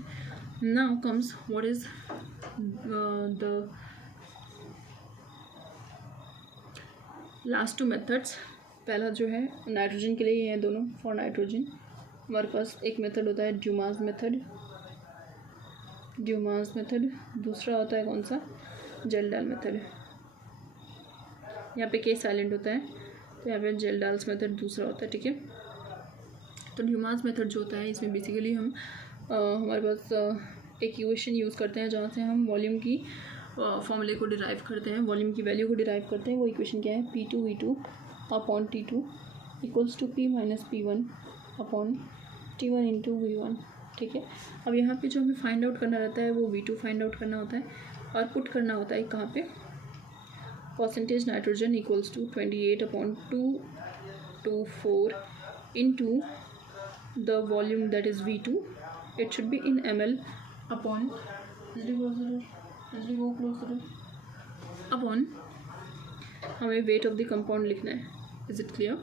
Now comes what is the last 2 methods. पहला जो है नाइट्रोजन के लिए ये हैं दोनों, फॉर नाइट्रोजन हमारे पास एक मेथड होता है ड्यूमास मेथड, दूसरा होता है कौन सा, जेल्डाल मेथड। यहाँ पे के साइलेंट होता है तो यहाँ पे जेल्डाल्स मेथड दूसरा होता है, ठीक है। तो ड्यूमास मेथड जो होता है इसमें बेसिकली हम हमारे पास एक इक्वेशन यूज़ करते हैं जहाँ से हम वॉल्यूम की फॉर्मूले को डिराइव करते हैं, वॉल्यूम की वैल्यू को डिराइव करते हैं। वो इक्वेशन क्या है, P2V2 upon T2 equals to P minus P1 upon T1 into V1, ठीक है। अब यहाँ पे जो हमें फाइंड आउट करना रहता है वो V2 फाइंड आउट करना होता है और पुट करना होता है कहाँ पे, percentage nitrogen equals to 28/224 into the volume that is V2, it should be in ml upon upon हमें वेट ऑफ द कंपाउंड लिखना है। Is it clear.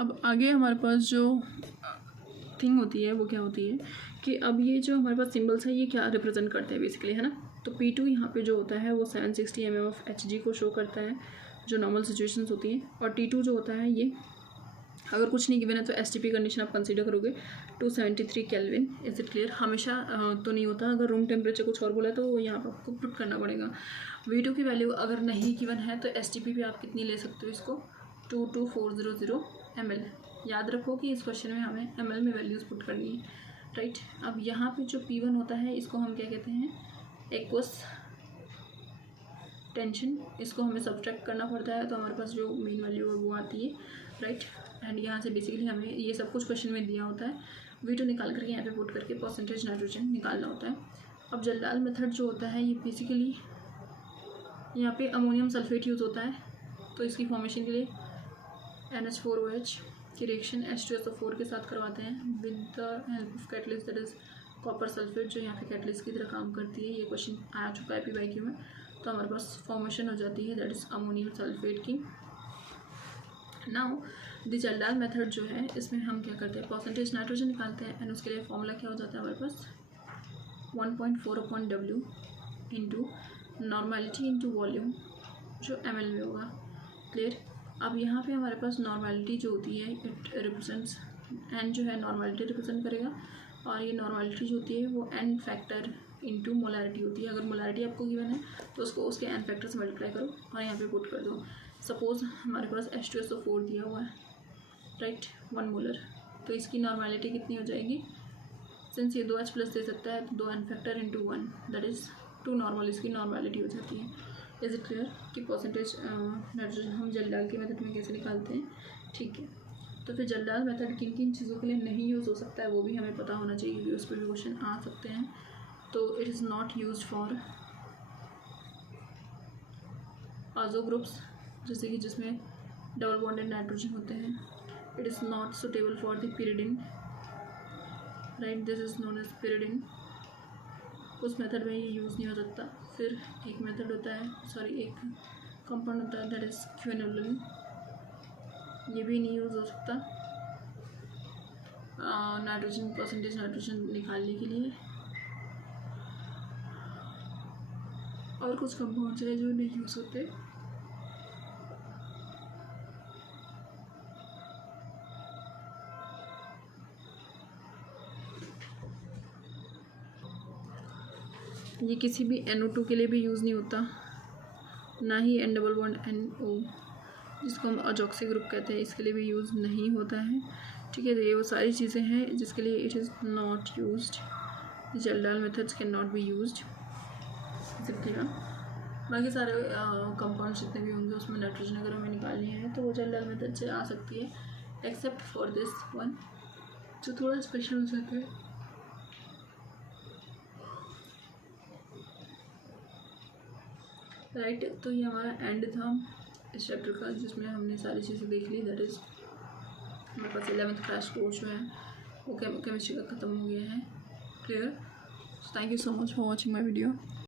अब आगे हमारे पास जो थिंग होती है वो क्या होती है कि अब ये जो हमारे पास सिंबल्स है ये क्या रिप्रेजेंट करते हैं बेसिकली, है ना। तो P2 यहाँ पे जो होता है वो 760 mm ऑफ Hg को शो करता है जो नॉर्मल सिचुएशंस होती हैं, और T2 जो होता है ये अगर कुछ नहीं गिवन है तो STP कंडीशन आप कंसीडर करोगे 273 केल्विन। Is it clear. हमेशा तो नहीं होता, अगर रूम टेम्परेचर कुछ और बोला है तो यहाँ पर आपको पुट करना पड़ेगा। V2 की वैल्यू अगर नहीं गिवन है तो STP पे आप कितनी ले सकते हो इसको, 22400 ml। याद रखो कि इस क्वेश्चन में हमें ml में वैल्यूज़ पुट करनी है, राइट। अब यहाँ पे जो P1 होता है इसको हम क्या कहते हैं, एक्वस टेंशन, इसको हमें सब्ट्रैक्ट करना पड़ता है तो हमारे पास जो मेन वैल्यू है वो आती है, राइट। एंड यहाँ से बेसिकली हमें ये सब कुछ क्वेश्चन में दिया होता है, V2 निकाल करके यहाँ पे पुट करके परसेंटेज नाइट्रोजन निकालना होता है। अब जेल्डाल मेथड जो होता है ये बेसिकली यहाँ पे अमोनियम सल्फेट यूज़ होता है, तो इसकी फॉर्मेशन के लिए NH4OH की रिएक्शन H2SO4 के साथ करवाते हैं with the help of catalyst that is copper sulphate, जो यहाँ पे कैटलिस्ट की तरह काम करती है। ये क्वेश्चन आ चुका है PYQ में, तो हमारे पास फॉर्मेशन हो जाती है दैट इज़ अमोनियम सल्फेट की। नाउ द जेल्डाल मेथड जो है इसमें हम क्या करते हैं, परसेंटेज नाइट्रोजन निकालते हैं एंड उसके लिए फॉर्मूला क्या हो जाता है हमारे पास 1.4/W into normality into volume जो ml में होगा, क्लियर। अब यहाँ पे हमारे पास नॉर्मेलिटी जो होती है इट रिप्रेजेंट्स n जो है नॉर्मेलिटी रिप्रेजेंट करेगा, और ये नॉर्मेलिटी जो होती है वो n फैक्टर इंटू मोलैरिटी होती है। अगर मोलैरिटी आपको गिवन है तो उसको उसके n फैक्टर से मल्टीप्लाई करो और यहाँ पे पुट कर दो। सपोज हमारे पास H2SO4 दिया हुआ है, राइट, 1 मोलर, तो इसकी नॉर्मेलिटी कितनी हो जाएगी, सिंस ये 2H प्लस दे सकता है तो 2n factor into 1 that is 2 normal इसकी नॉर्मेलिटी हो जाती है। इज इट क्लियर कि परसेंटेज नाइट्रोजन हम जेल्डाल के मेथड में कैसे निकालते हैं, ठीक है। तो फिर जेल्डाल मेथड किन किन चीज़ों के लिए नहीं यूज़ हो सकता है वो भी हमें पता होना चाहिए क्योंकि उस पर भी क्वेश्चन आ सकते हैं। तो it is not use for azo groups, जैसे कि जिसमें डबल बॉन्डेड नाइट्रोजन होते हैं। It is not suitable for the pyridine, right, this is known as pyridine, उस मेथड में ये यूज़ नहीं हो सकता। फिर एक मेथड होता है, सॉरी एक कंपाउंड होता है दैट इज़ क्विनोलिन, ये भी नहीं यूज़ हो सकता नाइट्रोजन परसेंटेज नाइट्रोजन निकालने के लिए। और कुछ कंपाउंड्स हैं जो नहीं यूज़ होते। ये किसी भी NO2 के लिए भी यूज़ नहीं होता, ना ही N डबल बॉन्ड NO जिसको हम अजॉक्सी ग्रुप कहते हैं इसके लिए भी यूज़ नहीं होता है। ठीक है, तो ये वो सारी चीज़ें हैं जिसके लिए it is not used. Kjeldahl methods can not be used. Clear. बाकी सारे कंपाउंड्स जितने भी होंगे उसमें नाइट्रोजन अगर हमें निकालनी है तो वो जेल्डाल मेथड से आ सकती है, एक्सेप्ट फॉर दिस वन जो थोड़ा स्पेशल हो जाता है। राइट, तो ये हमारा एंड था इस चैप्टर का जिसमें हमने सारी चीज़ें देख ली। दैट इज़ हमारे पास 11th क्लास कोर्स जो है वो केमिस्ट्री का ख़त्म हो गया है। Clear. Thank you so much for watching my video.